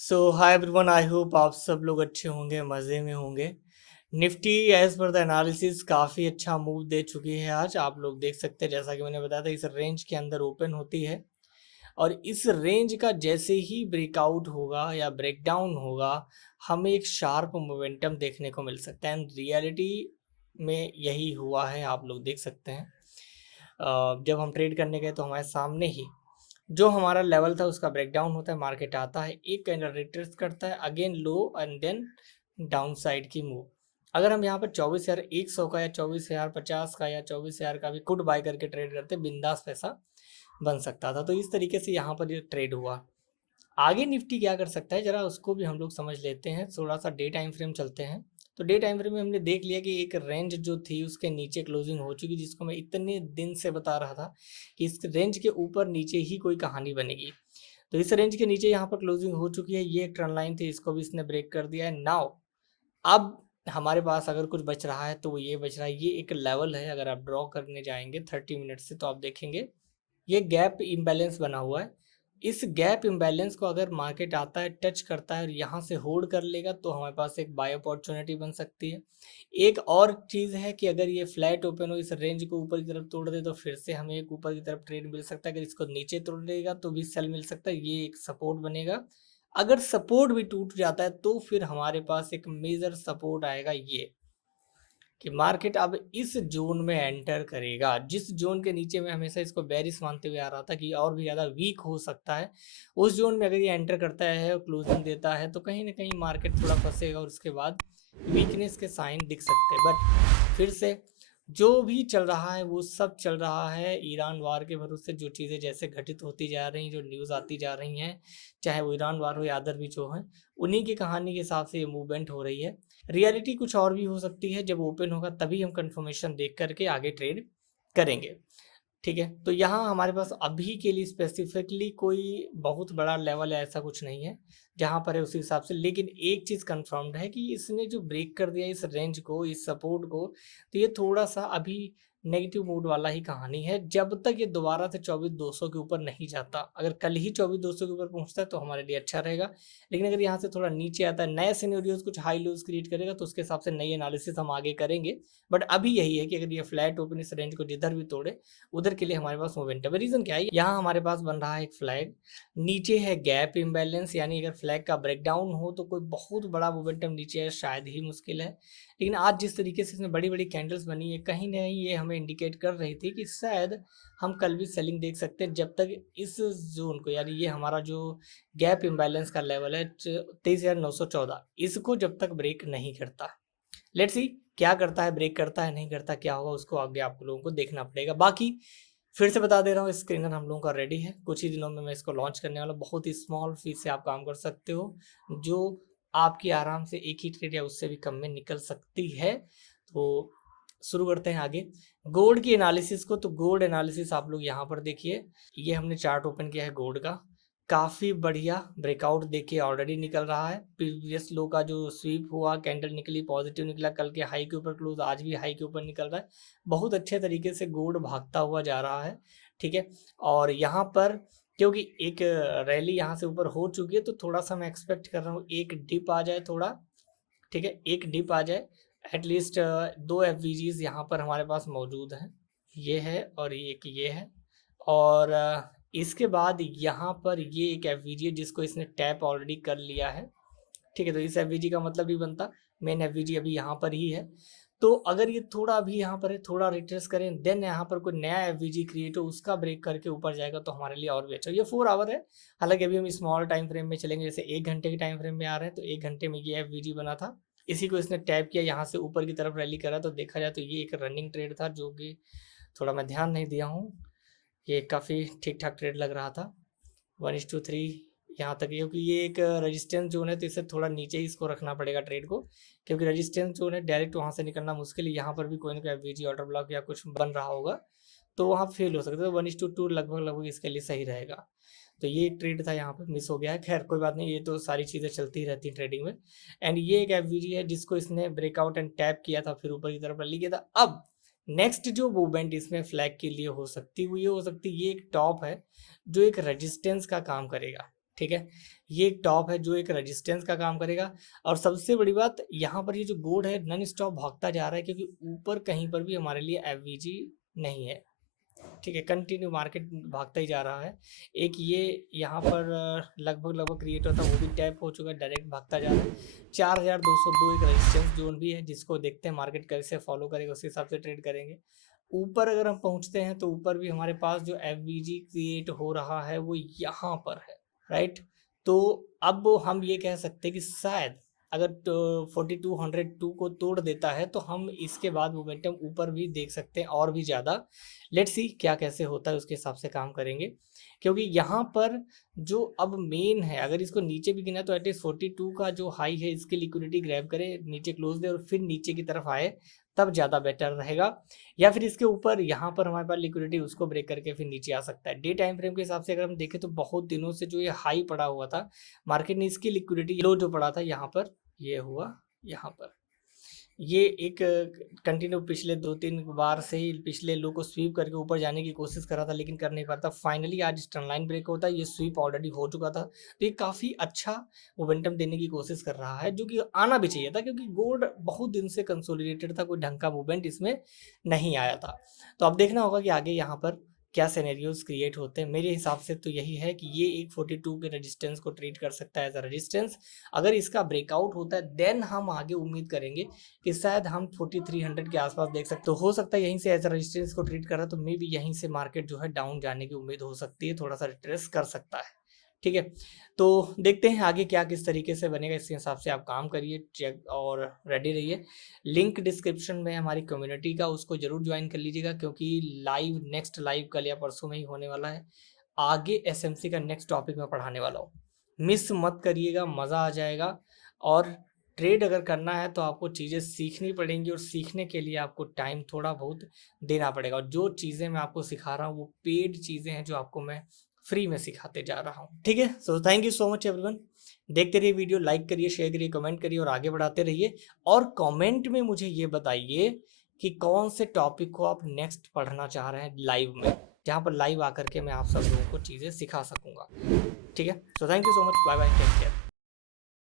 So hi everyone, I hope आप सब लोग अच्छे होंगे, मज़े में होंगे। Nifty as per the analysis काफ़ी अच्छा मूव दे चुकी है। आज आप लोग देख सकते हैं, जैसा कि मैंने बताया था, इस रेंज के अंदर ओपन होती है और इस रेंज का जैसे ही ब्रेकआउट होगा या ब्रेकडाउन होगा, हमें एक शार्प मोमेंटम देखने को मिल सकता है। एंड रियलिटी में यही हुआ है, आप लोग देख सकते हैं। जब हम ट्रेड करने गए तो हमारे सामने ही जो हमारा लेवल था उसका ब्रेकडाउन होता है, मार्केट आता है, एक कैंडल रिट्रेस करता है, again low and then downside की मूव। अगर हम यहाँ पर 24,100 का या 24,050 का या 24,000 का भी गुड बाय करके ट्रेड करते, बिंदास पैसा बन सकता था। तो इस तरीके से यहाँ पर ये ट्रेड हुआ। आगे निफ्टी क्या कर सकता है, जरा उसको भी हम लोग समझ लेते हैं। थोड़ा सा डे टाइम फ्रेम चलते हैं। तो डे टाइम फ्रेम में हमने देख लिया कि एक रेंज जो थी उसके नीचे क्लोजिंग हो चुकी, जिसको मैं इतने दिन से बता रहा था कि इस रेंज के ऊपर नीचे ही कोई कहानी बनेगी। तो इस रेंज के नीचे यहाँ पर क्लोजिंग हो चुकी है। ये एक ट्रेंड लाइन थी, इसको भी इसने ब्रेक कर दिया है। नाउ अब हमारे पास अगर कुछ बच रहा है तो वो ये बच रहा है, ये एक लेवल है। अगर आप ड्रॉ करने जाएंगे 30 मिनट से तो आप देखेंगे ये गैप इम्बैलेंस बना हुआ है। इस गैप इम्बैलेंस को अगर मार्केट आता है, टच करता है और यहाँ से होल्ड कर लेगा तो हमारे पास एक बाय अपॉर्चुनिटी बन सकती है। एक और चीज़ है कि अगर ये फ्लैट ओपन हो, इस रेंज को ऊपर की तरफ तोड़ दे तो फिर से हमें एक ऊपर की तरफ ट्रेड मिल सकता है। अगर इसको नीचे तोड़ देगा तो भी सेल मिल सकता है, ये एक सपोर्ट बनेगा। अगर सपोर्ट भी टूट जाता है तो फिर हमारे पास एक मेजर सपोर्ट आएगा, ये कि मार्केट अब इस जोन में एंटर करेगा, जिस जोन के नीचे मैं हमेशा इसको बेरिश मानते हुए आ रहा था कि और भी ज़्यादा वीक हो सकता है। उस जोन में अगर ये एंटर करता है और क्लोजिंग देता है तो कहीं ना कहीं मार्केट थोड़ा फंसेगा और उसके बाद वीकनेस के साइन दिख सकते हैं। बट फिर से जो भी चल रहा है वो सब चल रहा है ईरान वार के भरोसे। जो चीज़ें जैसे घटित होती जा रही, जो न्यूज़ आती जा रही हैं, चाहे वो ईरान वार हो या अदर भी जो है, उन्हीं की कहानी के हिसाब से ये मूवमेंट हो रही है। रियलिटी कुछ और भी हो सकती है। जब ओपन होगा तभी हम कंफर्मेशन देख करके आगे ट्रेड करेंगे। ठीक है, तो यहाँ हमारे पास अभी के लिए स्पेसिफिकली कोई बहुत बड़ा लेवल है ऐसा कुछ नहीं है जहाँ पर है उसी हिसाब से। लेकिन एक चीज़ कंफर्म्ड है कि इसने जो ब्रेक कर दिया इस रेंज को, इस सपोर्ट को, तो ये थोड़ा सा अभी नेगेटिव मूड वाला ही कहानी है। जब तक ये दोबारा से 24,200 के ऊपर नहीं जाता, अगर कल ही 24,200 के ऊपर पहुंचता है तो हमारे लिए अच्छा रहेगा। लेकिन अगर यहाँ से थोड़ा नीचे आता है, नए सिनेरियोज कुछ हाई लोज क्रिएट करेगा तो उसके हिसाब से नई एनालिसिस हम आगे करेंगे। बट अभी यही है कि अगर ये फ्लैट ओपन इस रेंज को जिधर भी तोड़े उधर के लिए हमारे पास मोमेंटम है। रीजन क्या है, यहाँ हमारे पास बन रहा है एक फ्लैग, नीचे है गैप इम्बैलेंस, यानी अगर फ्लैग का ब्रेकडाउन हो तो कोई बहुत बड़ा मोमेंटम नीचे है शायद ही मुश्किल है। लेकिन आज जिस तरीके से इसमें बड़ी बड़ी कैंडल्स बनी है, कहीं ना कहीं ये हमें इंडिकेट कर रही थी कि शायद हम कल भी सेलिंग देख सकते हैं, जब तक इस जोन को, यानी ये हमारा जो गैप इम्बैलेंस का लेवल है 23,914, इसको जब तक ब्रेक नहीं करता। लेट्स सी क्या करता है, ब्रेक करता है नहीं करता, क्या होगा उसको आगे आप लोगों को देखना पड़ेगा। बाकी फिर से बता दे रहा हूँ, स्क्रीनर हम लोगों का रेडी है। कुछ ही दिनों में मैं इसको लॉन्च करने वाला हूँ। बहुत ही स्मॉल फीस से आप काम कर सकते हो, जो आपकी आराम से एक ही ट्रेड या उससे भी कम में निकल सकती है। तो शुरू करते हैं आगे गोल्ड की एनालिसिस को। तो गोल्ड एनालिसिस आप लोग यहाँ पर देखिए, ये हमने चार्ट ओपन किया है गोल्ड का। काफ़ी बढ़िया ब्रेकआउट देखिए ऑलरेडी निकल रहा है। प्रीवियस लो का जो स्वीप हुआ, कैंडल निकली, पॉजिटिव निकला, कल के हाई के ऊपर क्लोज, आज भी हाई के ऊपर निकल रहा है। बहुत अच्छे तरीके से गोल्ड भागता हुआ जा रहा है। ठीक है, और यहाँ पर क्योंकि एक रैली यहाँ से ऊपर हो चुकी है तो थोड़ा सा मैं एक्सपेक्ट कर रहा हूँ एक डिप आ जाए थोड़ा। ठीक है, एक डिप आ जाए एटलीस्ट। दो एफ वी जीज यहाँ पर हमारे पास मौजूद हैं, ये है और एक ये है। और इसके बाद यहाँ पर ये एक एफ वी जी है जिसको इसने टैप ऑलरेडी कर लिया है। ठीक है, तो इस एफ वी जी का मतलब भी बनता, मेन एफ वी जी अभी यहाँ पर ही है। तो अगर ये थोड़ा अभी यहाँ पर है, थोड़ा रिट्रेस करें, देन यहाँ पर कोई नया एफ वी जी क्रिएट हो, उसका ब्रेक करके ऊपर जाएगा तो हमारे लिए और भी अच्छा। ये 4 आवर है, हालांकि अभी हम स्मॉल टाइम फ्रेम में चलेंगे। जैसे 1 घंटे के टाइम फ्रेम में आ रहे हैं तो 1 घंटे में ये एफ वी जी बना था, इसी को इसने टैप किया, यहाँ से ऊपर की तरफ रैली करा। तो देखा जाए तो ये एक रनिंग ट्रेड था, जो कि थोड़ा मैं ध्यान नहीं दिया हूँ। ये काफ़ी ठीक ठाक ट्रेड लग रहा था। 1:3 यहाँ तक, क्योंकि ये एक रेजिस्टेंस जोन है तो इसे थोड़ा नीचे ही इसको रखना पड़ेगा ट्रेड को, क्योंकि रेजिस्टेंस जोन है, डायरेक्ट वहाँ से निकलना मुश्किल है। यहाँ पर भी कोई ना कोई एफ ऑर्डर ब्लॉक या कुछ बन रहा होगा तो वहाँ फेल हो सकता है। 1:2 लगभग लगभग इसके लिए सही रहेगा। तो ये एक ट्रेड था, यहाँ पर मिस हो गया है। खैर कोई बात नहीं, ये तो सारी चीज़ें चलती ही रहती हैं ट्रेडिंग में। एंड ये एक एफ है जिसको इसने ब्रेकआउट एंड टैप किया था, फिर ऊपर की तरफ रैली किया था। अब नेक्स्ट जो मूवमेंट इसमें फ्लैग के लिए हो सकती है वो ये हो सकती है, ये एक टॉप है जो एक रेजिस्टेंस का काम करेगा। ठीक है, ये एक टॉप है जो एक रेजिस्टेंस का काम करेगा। और सबसे बड़ी बात यहाँ पर ये जो गोल्ड है नॉन स्टॉप भागता जा रहा है, क्योंकि ऊपर कहीं पर भी हमारे लिए एफवीजी नहीं है। ठीक है, कंटिन्यू मार्केट भागता ही जा रहा है। एक ये यहाँ पर लगभग क्रिएट होता है, वो भी टैप हो चुका है, डायरेक्ट भागता जा रहा है। 4202 एक रेजिस्टेंस जोन भी है, जिसको देखते हैं मार्केट कैसे फॉलो करेगा, उस हिसाब से ट्रेड करेंगे। ऊपर अगर हम पहुंचते हैं तो ऊपर भी हमारे पास जो एफवीजी क्रिएट हो रहा है वो यहाँ पर है, राइट। तो अब हम ये कह सकते हैं कि शायद अगर 4202 को तोड़ देता है तो हम इसके बाद मोमेंटम ऊपर भी देख सकते हैं और भी ज़्यादा। लेट्स सी क्या कैसे होता है, उसके हिसाब से काम करेंगे। क्योंकि यहाँ पर जो अब मेन है, अगर इसको नीचे भी गिना तो एटलीस्ट 42 का जो हाई है इसकी लिक्विडिटी ग्रैब करे, नीचे क्लोज दे और फिर नीचे की तरफ आए, तब ज़्यादा बेटर रहेगा। या फिर इसके ऊपर यहाँ पर हमारे पास लिक्विडिटी उसको ब्रेक करके फिर नीचे आ सकता है। डे टाइम फ्रेम के हिसाब से अगर हम देखें तो बहुत दिनों से जो ये हाई पड़ा हुआ था मार्केट ने, इसकी लिक्विडिटी लो जो पड़ा था यहाँ पर, ये हुआ यहाँ पर, ये एक कंटिन्यू पिछले 2-3 बार से ही पिछले लो को स्वीप करके ऊपर जाने की कोशिश कर रहा था, लेकिन कर नहीं पाता। फाइनली आज स्ट्रेंड लाइन ब्रेक होता है, ये स्वीप ऑलरेडी हो चुका था, तो ये काफ़ी अच्छा मोमेंटम देने की कोशिश कर रहा है, जो कि आना भी चाहिए था, क्योंकि गोल्ड बहुत दिन से कंसोलिडेटेड था, कोई ढंग का मूवमेंट इसमें नहीं आया था। तो अब देखना होगा कि आगे यहाँ पर क्या सिनेरियोज क्रिएट होते हैं। मेरे हिसाब से तो यही है कि ये एक 42 के रेजिस्टेंस को ट्रीट कर सकता है एज अ रेजिस्टेंस। अगर इसका ब्रेकआउट होता है देन हम आगे उम्मीद करेंगे कि शायद हम 4300 के आसपास देख सकते। तो हो सकता है यहीं से एज अ रेजिस्टेंस को ट्रीट कर रहा है, तो मे बी यहीं से मार्केट जो है डाउन जाने की उम्मीद हो सकती है, थोड़ा सा रिट्रेस कर सकता है। ठीक है, तो देखते हैं आगे क्या किस तरीके से बनेगा, इसके हिसाब से आप काम करिए, चेक और रेडी रहिए। लिंक डिस्क्रिप्शन में हमारी कम्युनिटी का, उसको जरूर ज्वाइन कर लीजिएगा, क्योंकि लाइव नेक्स्ट लाइव कल या परसों में ही होने वाला है। आगे एसएमसी का नेक्स्ट टॉपिक में पढ़ाने वाला हूँ, मिस मत करिएगा, मज़ा आ जाएगा। और ट्रेड अगर करना है तो आपको चीज़ें सीखनी पड़ेंगी, और सीखने के लिए आपको टाइम थोड़ा बहुत देना पड़ेगा। और जो चीज़ें मैं आपको सिखा रहा हूँ वो पेड चीज़ें हैं जो आपको मैं फ्री में सिखाते जा रहा हूँ। ठीक है, so thank you so much everyone. देखते रहिए वीडियो, लाइक करिए, शेयर करिए, कमेंट करिए और आगे बढ़ाते रहिए। और कमेंट में मुझे ये बताइए कि कौन से टॉपिक को आप नेक्स्ट पढ़ना चाह रहे हैं लाइव में, जहाँ पर लाइव आकर के मैं आप सब लोगों को चीज़ें सिखा सकूँगा। ठीक है, so thank you so much, bye bye, take care.